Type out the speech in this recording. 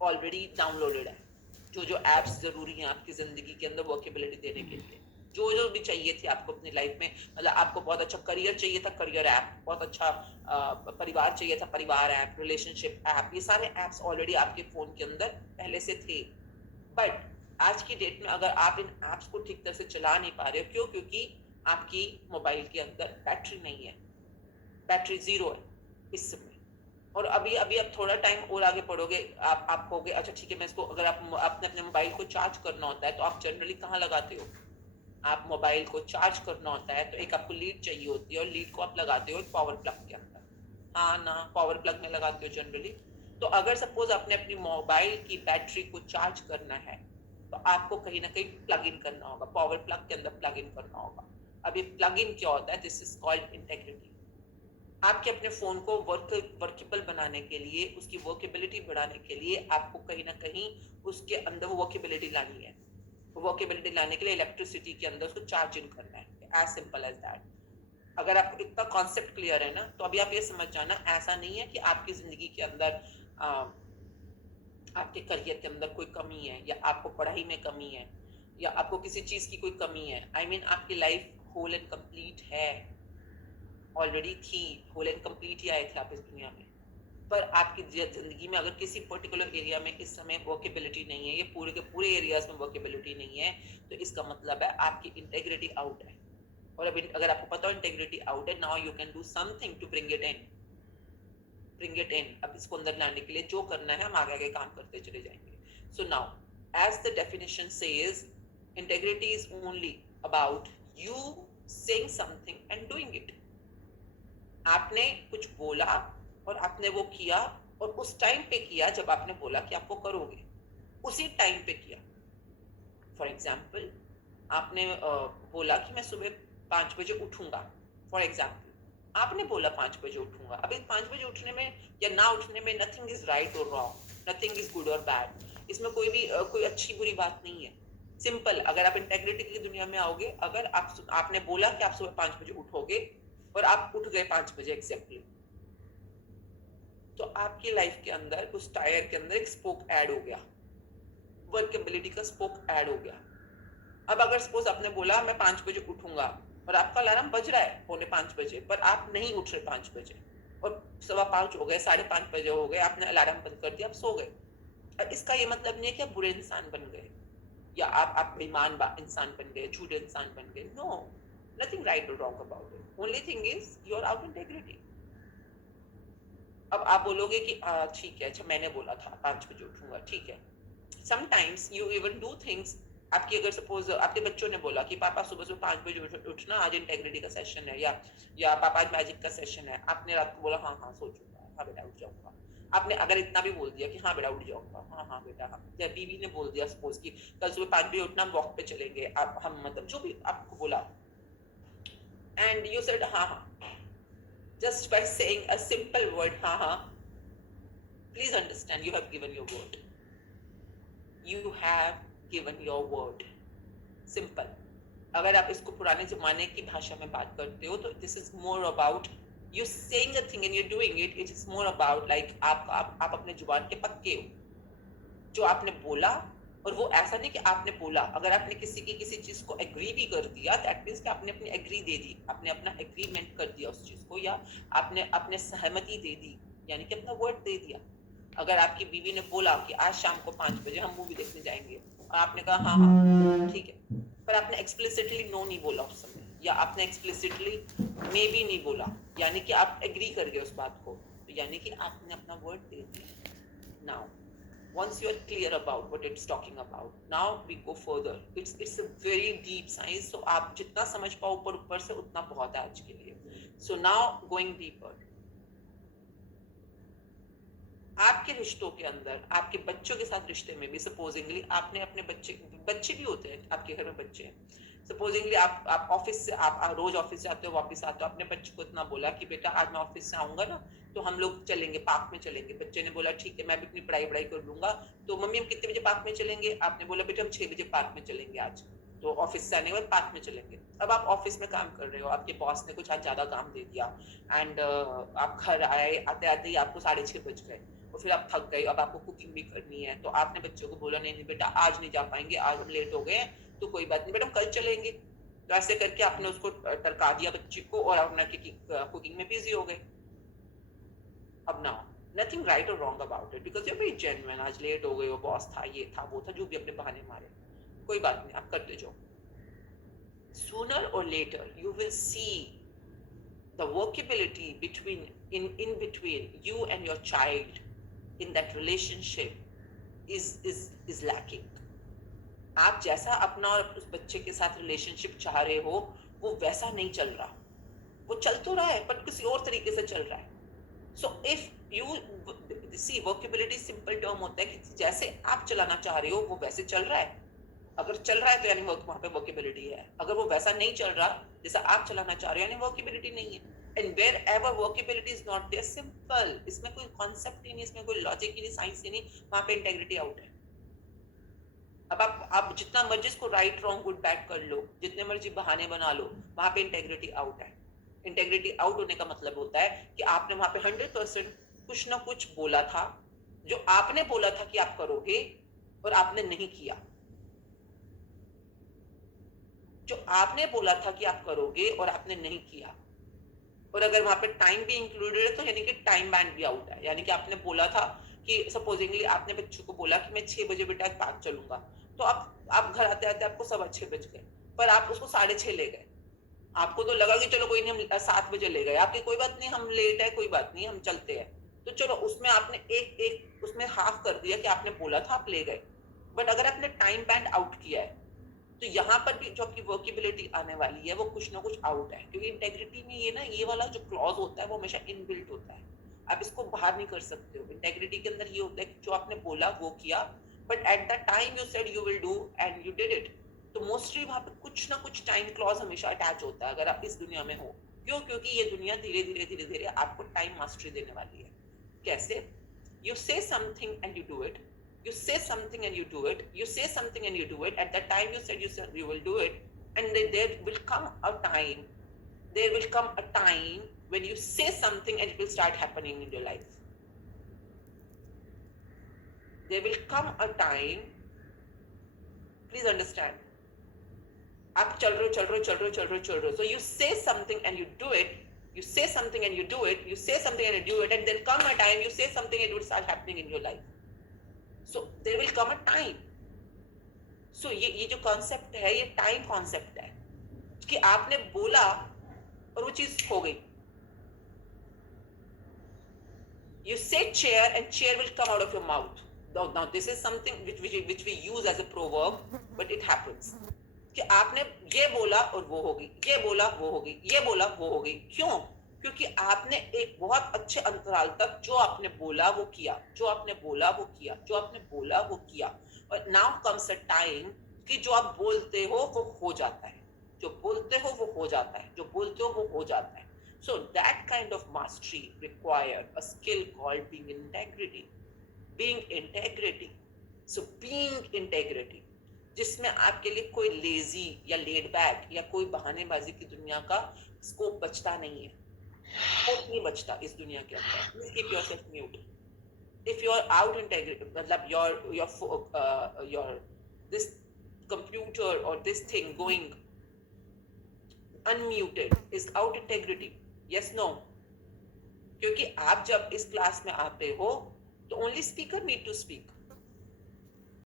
Already downloaded है, जो जो एप्स जरूरी हैं आपकी जिंदगी के अंदर वर्केबिलिटी देने के लिए, जो जो भी चाहिए थी आपको अपनी लाइफ में, मतलब आपको बहुत अच्छा करियर चाहिए था, करियर ऐप, बहुत अच्छा परिवार चाहिए था, परिवार ऐप, रिलेशनशिप ऐप, ये सारे एप्स ऑलरेडी आपके फोन के अंदर पहले से थे। बट आज की डेट में अगर आप इन एप्स को ठीक तरह से चला नहीं पा रहे हो, क्यों? क्योंकि आपकी मोबाइल के अंदर बैटरी नहीं है, बैटरी जीरो है इस समय। और अभी अभी आप थोड़ा टाइम और आगे पढ़ोगे, आप कहोगे अच्छा ठीक है, मैं इसको, अगर आप आपने अपने मोबाइल को चार्ज करना होता है तो आप जनरली कहाँ लगाते हो? आप मोबाइल को चार्ज करना होता है तो एक आपको लीड चाहिए होती है, और लीड को आप लगाते हो एक पावर प्लग के अंदर, हाँ ना, पावर प्लग में लगाते हो जनरली। तो अगर सपोज आपने अपनी मोबाइल की बैटरी को चार्ज करना है तो आपको कहीं ना कहीं प्लग इन करना होगा, पावर प्लग के अंदर प्लग इन करना होगा। अब ये प्लग इन क्या होता है? This is called integrity. आपके अपने फोन को वर्केबल बनाने के लिए, उसकी वर्केबिलिटी बढ़ाने के लिए आपको कहीं ना कहीं उसके अंदर वो वर्केबिलिटी लानी है। वर्केबिलिटी लाने के लिए इलेक्ट्रिसिटी के अंदर उसको चार्ज इन करना है, एज सिंपल एज दैट। अगर आपको इतना कॉन्सेप्ट क्लियर है ना, तो अभी आप ये समझ जाना, ऐसा नहीं है कि आपकी जिंदगी के अंदर आपके करियर के अंदर कोई कमी है, या आपको पढ़ाई में कमी है, या आपको किसी चीज की कोई कमी है। आई मीन आपकी लाइफ होल एंड कंप्लीट है, ऑलरेडी थी, होल एंड कंप्लीट ही आए थे आप इस दुनिया में। पर आपकी जिंदगी में अगर किसी पर्टिकुलर एरिया में इस समय वर्केबिलिटी नहीं है, ये पूरे के पूरे एरियाज में वर्केबिलिटी नहीं है, तो इसका मतलब है आपकी इंटेग्रिटी आउट है। और अब अगर आपको पता हो इंटेग्रिटी आउट है, now you can do something to bring it in, bring it in. अब इसको अंदर लाने के लिए जो करना है हम आगे आगे काम करते चले जाएंगे। So now as the definition says, integrity is only about you saying something and doing it. आपने कुछ बोला और आपने वो किया, और उस टाइम पे किया जब आपने बोला कि आपको करोगे, उसी टाइम पे किया। फॉर एग्जाम्पल, आपने बोला कि मैं सुबह 5 बजे उठूंगा, फॉर एग्जाम्पल आपने बोला 5 बजे उठूंगा। अभी 5 बजे उठने में या ना उठने में नथिंग इज राइट और रॉन्ग, नथिंग इज गुड और बैड, इसमें कोई भी कोई अच्छी बुरी बात नहीं है। सिंपल, अगर आप इंटेग्रिटी की दुनिया में आओगे, अगर आपने बोला कि आप सुबह 5 बजे उठोगे और आप उठ गए 5 बजे एग्जैक्टली, तो आपकी लाइफ के अंदर उस टायर के अंदर एक स्पोक ऐड हो गया, वर्केबिलिटी का स्पोक ऐड हो गया। अब अगर सपोज आपने बोला मैं 5 बजे उठूंगा, और आपका अलार्म बज रहा है 4:45 पर आप नहीं उठ रहे 5 बजे, और 5:15 हो गए, 5:30 हो गए, आपने अलार्म बंद कर दिया, आप सो गए। अब इसका ये मतलब नहीं है कि आप बुरे इंसान बन गए, या आप बेईमान इंसान बन गए, झूठे इंसान बन गए। नो, नथिंग राइट और wrong about it, only thing is you are out integrity. अब आप बोलोगे कि ठीक है, अच्छा मैंने बोला था 5 बजे उठूंगा, ठीक है। Sometimes you even do things. आपकी अगर सपोज आपके बच्चों ने बोला कि पापा सुबह सुबह 5 बजे उठना, आज इंटेग्रिटी का सेशन है, या पापा आज मैजिक का सेशन है, आपने रात को बोला हाँ हाँ सोचूंगा, हाँ बेटा उठ जाऊंगा। आपने अगर इतना भी बोल दिया कि हाँ बेटा उठ जाऊंगा, हाँ हाँ बेटा, हाँ, या बीवी ने बोल दिया सपोज कि कल सुबह 5 बजे उठना, हम वॉक पे चलेंगे, आप हम मतलब जो भी आपको बोला, एंड यू सेड हाँ हाँ, just by saying a simple word haha, please understand you have given your word, you have given your word, simple। अगर आप इसको पुराने जमाने की भाषा में बात करते हो तो this is more about you saying a thing and you doing it, it is more about like आप अपने जुबान के पक्के हो, जो आपने बोला। और वो ऐसा नहीं कि आपने बोला, अगर आपने किसी की किसी चीज को एग्री भी कर दिया, दैट मीन्स कि आपने अपनी एग्री दे दी, आपने अपना एग्रीमेंट कर दिया उस चीज को, या आपने अपने सहमति दे दी, यानी कि अपना वर्ड दे दिया। अगर आपकी बीवी ने बोला कि आज शाम को 5 बजे हम मूवी देखने जाएंगे, और आपने कहा हाँ हाँ ठीक है, पर आपने एक्सप्लिसिटली नो नहीं बोला उस समय, या आपने एक्सप्लिसिटली मे बी नहीं बोला, यानी कि आप एग्री कर गए उस बात को, तो यानी कि आपने अपना वर्ड दे दिया। Now once you are clear about what it's talking about, now we go further, it's a very deep science, so आप जितना समझ पाओ ऊपर ऊपर से उतना बहुत है आज के लिए। so now going deeper, आपके रिश्तों के अंदर, आपके बच्चों के साथ रिश्ते में भी, सपोजिंगली आपने अपने बच्चे भी होते हैं, आपके घर में बच्चे हैं, सपोजिंगली आप ऑफिस से आप रोज ऑफिस जाते हो, वापस आते हो, अपने बच्चे को इतना बोला कि बेटा आज मैं ऑफिस से आऊंगा ना तो हम लोग चलेंगे, पार्क में चलेंगे। बच्चे ने बोला ठीक है, मैं भी अपनी पढ़ाई कर लूंगा, तो मम्मी हम कितने बजे पार्क में चलेंगे? आपने बोला बेटा हम 6 बजे पार्क में चलेंगे आज, तो ऑफिस से आने के बाद पार्क में चलेंगे। अब आप ऑफिस में काम कर रहे हो, आपके बॉस ने कुछ आज ज्यादा काम दे दिया, एंड आप घर आए, आते आते ही आपको 6:30 बज गए। और फिर आप थक गए, अब आपको कुकिंग भी करनी है, तो आपने बच्चों को बोला नहीं नहीं बेटा आज नहीं जा पाएंगे, आज हम लेट हो गए हैं, तो कोई बात नहीं बेटा हम कल चलेंगे। तो ऐसे करके आपने उसको टरका दिया बच्चे को और अपना कुकिंग में बिजी हो गए। अब ना नथिंग राइट और wrong about it because you're very genuine, आज लेट हो गए हो, बॉस था, ये था, वो था, जो भी अपने बहाने मारे, कोई बात नहीं, आप कर ले जाओ। Sooner or later you will see the workability in between you and your child in that relationship is lacking. आप जैसा अपना और उस बच्चे के साथ रिलेशनशिप चाह रहे हो वो वैसा नहीं चल रहा, वो चल तो रहा है पर किसी और तरीके से चल रहा है। So if you see workability simple term होता है कि जैसे आप चलाना चाह रहे हो वो वैसे चल रहा है, अगर चल रहा है तो यानी वहां पे वर्केबिलिटी है, अगर वो वैसा नहीं चल रहा जैसा आप चलाना चाह रहे हो यानी वर्केबिलिटी नहीं है। And wherever workability is not there, simple, इसमें कोई कॉन्सेप्ट ही नहीं, इसमें कोई लॉजिक ही नहीं, साइंस ही नहीं, वहां पे इंटेग्रिटी आउट है। अब आप जितना मर्जी इसको राइट रॉन्ग गुड बैड कर लो, जितने मर्जी बहाने बना लो, वहां पे इंटेग्रिटी आउट है। इंटेग्रिटी आउट होने का मतलब होता है कि आपने वहां पे 100% कुछ ना कुछ बोला था, जो आपने बोला था कि आप करोगे और आपने नहीं किया, जो आपने बोला था कि आप करोगे और आपने नहीं किया। और अगर वहां पे टाइम भी इंक्लूडेड है तो यानी कि टाइम बैंड भी आउट है, यानी कि आपने बोला था कि सपोजिंगली आपने बच्चों को बोला कि मैं 6 बजे बेटा पार्क चलूंगा, तो आप घर आते आते आपको 6:15 बज गए, पर आप उसको 6:30 ले गए, आपको तो लगा कि चलो कोई नहीं हम 7 बजे ले गए, आपके कोई बात नहीं हम लेट है, कोई बात नहीं हम चलते हैं, तो चलो उसमें आपने एक उसमें हाफ कर दिया कि आपने बोला था आप ले गए। बट अगर आपने टाइम बैंड आउट किया है तो यहाँ पर भी जो आपकी वर्केबिलिटी आने वाली है वो कुछ ना कुछ आउट है, क्योंकि इंटेग्रिटी में ये ना ये वाला जो क्लॉज होता है वो हमेशा इनबिल्ट होता है, आप इसको बाहर नहीं कर सकते हो। इंटेग्रिटी के अंदर ये होता है कि जो आपने बोला वो किया, but at the time you said you will do and you did it, तो मोस्टली वहां पे कुछ ना कुछ टाइम क्लॉज हमेशा अटैच होता है अगर आप इस दुनिया में हो। क्यों? क्योंकि ये दुनिया धीरे धीरे धीरे धीरे आपको टाइम मास्टरी देने वाली है। कैसे? यू से something and you do it, you say something and you do it, you say something and you do it, at that time you said you will do it, and there will come a time, there will come a time when you say something and it will start happening in your life. There will come a time, please understand, आप चल रहे हो चल रहे हो चल रहे हो चल रहे हो चल रहे हो, so you say something and you do it, you say something and you do it, you say something and you do it, and there come a time you say something and it will start happening in your life. So there will come a time. So ये जो concept है ये time concept है कि आपने बोला और वो चीज हो गई। You say chair and chair will come out of your mouth. Now this is something which we use as a proverb, but it happens कि आपने ये बोला और वो हो गई, ये बोला वो हो गई, ये बोला वो हो गई। क्यों? क्योंकि आपने एक बहुत अच्छे अंतराल तक जो आपने बोला वो किया, जो आपने बोला वो किया, जो आपने बोला वो किया। और नाउ कम्स अ टाइम कि जो आप बोलते हो वो हो जाता है, जो बोलते हो वो हो जाता है, जो बोलते हो वो हो जाता है। So that kind of mastery required a skill called being integrity. Being integrity. So being integrity, जिसमें आपके लिए कोई लेजी या लेड बैक या कोई बहानेबाजी की दुनिया का स्कोप बचता नहीं है, स्कोप नहीं बचता इस दुनिया के अंदर। Please keep yourself mute. If you are out integrity, मतलब your this computer or this thing going unmuted is out integrity. Yes, no? क्योंकि आप जब इस क्लास में आते हो तो only speaker need to speak,